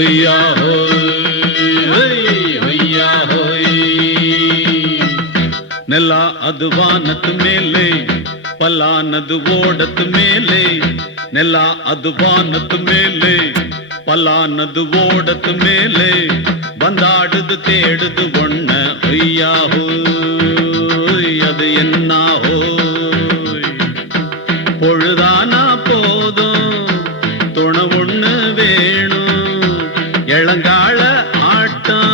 ஹொய்யா ஹோய் ஹொய்யா ஹோய். ನೆಲ ಅದು ವಾನದ ಮೇಲೆ ಪಲಾನದು ಓಡದ ಮೇಲೆ ನೆಲ ಅದು ವಾನದ ಮೇಲೆ ಪಲಾನದು ಓಡದ ಮೇಲೆ ಬಂದಾಡುದು தேடுது ஒண்ண ஹொய்யா ஹோய் அது என்ன ஹோய். பொழுதானா போதும் துணை ஒண்ணு வேணும் இளங்கால ஆட்டம்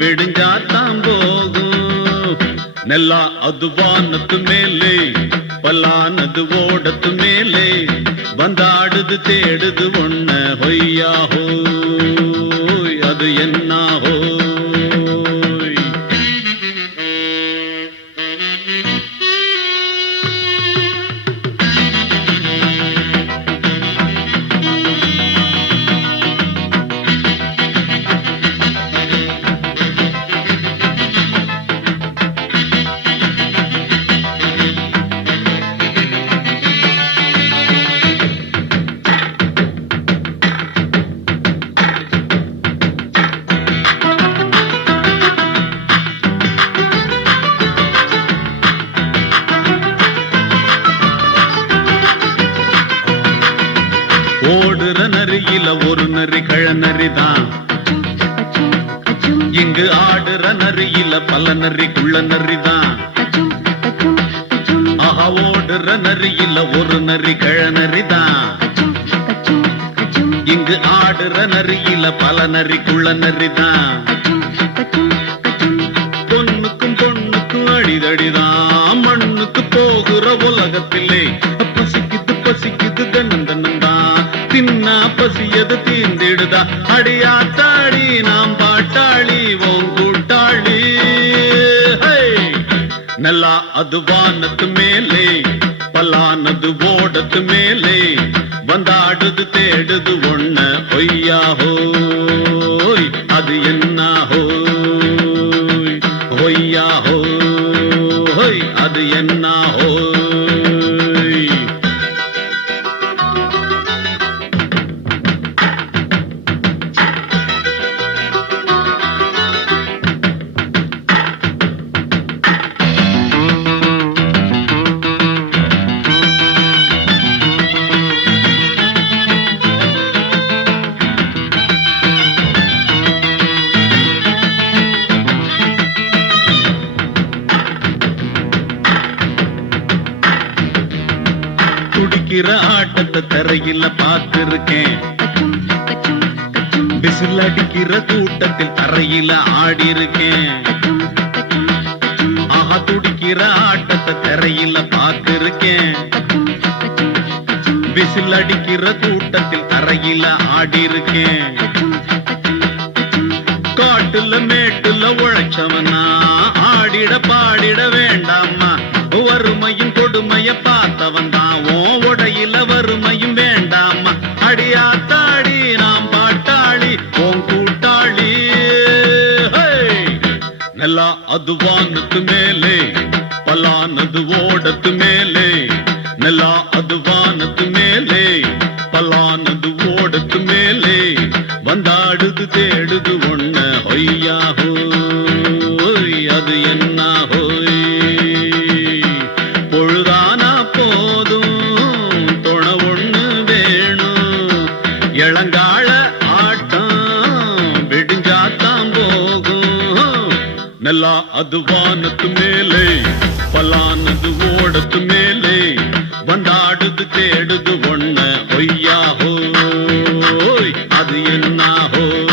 விடுஞ்சாத்தான் போகும். ನೆಲ ಅದು ವಾನದ ಮೇಲೆ பலானது ஓடத்து மேலே வந்தாடுது தேடுது ஒண்ண ஹொய்யா ஹோய் அது என்ன ஹோய். ஓடுற நரியில ஒரு நரி கழநரிதான் இங்கு ஆடுற நரியில பல நரி குள்ள நரிதான். ஆஹா ஓடுற நரியில ஒரு நரி கழநரிதான் இங்கு ஆடுற நரியில பல நரி குள்ள நரிதான். பொண்ணுக்கும் பொண்ணுக்கும் அடிதடிதான் மண்ணுக்கு போகிற உலகத்திலே பசிக்குது பசிக்குது தன்னந்தன்னந்தான் தின்னா பசியது தீர்ந்திடுதா அடியாத்தாடி நாம் பாட்டாளி ஓம் கூட்டாளி. ನೆಲ ಅದು ವಾನದ ಮೇಲೆ பலானது ஓடத்து மேலே வந்தாடுது தேடுது ஒண்ண ஹொய்யா ஹோய் அது என்ன ஹோய். ஹொய்யா ஹோய் அது என்ன ஹோய். துடிக்கிற ஆட்டத்தை தரையில பார்த்திருக்கேன் விசில் அடிக்கிற கூட்டத்தில் தரையில ஆடி இருக்கேன். ஆஹா துடிக்கிற ஆட்டத்தை தரையில பார்த்திருக்கேன் விசில் அடிக்கிற கூட்டத்தில் தரையில ஆடி இருக்கேன். காட்டுல மேட்டுல உழைச்சவனா ஆடிட பாடிட வேண்டாமா வறுமையும் கொடுமைய பார்த்தவன் தான் உடையில வறுமையும் வேண்டாமா அடியாத்தாடி நாம் பாட்டாளி ஓம் கூட்டாளி. ನೆಲ ಅದು ವಾನದ ಮೇಲೆ பலானது ஓடத்து மேலே ನೆಲ ಅದು வானದ ಮೇಲೆ பலானது ஓடத்து மேலே வந்தாடுது தேடுது ஒண்ண ஹொய்யா ஹோய் அது என்ன ஹோய். பொழுதானா போதும் துணை ஒண்ணு வேணும் இளங்கால ஆட்டம் விடுஞ்சாத்தான் போகும். ನೆಲ ಅದು வானத்து மேலே பலானது ஓடத்து மேலே வந்தாடுது தேடுது ஒண்ண ஹொய்யா ஹோய் அது என்ன ஹோய்.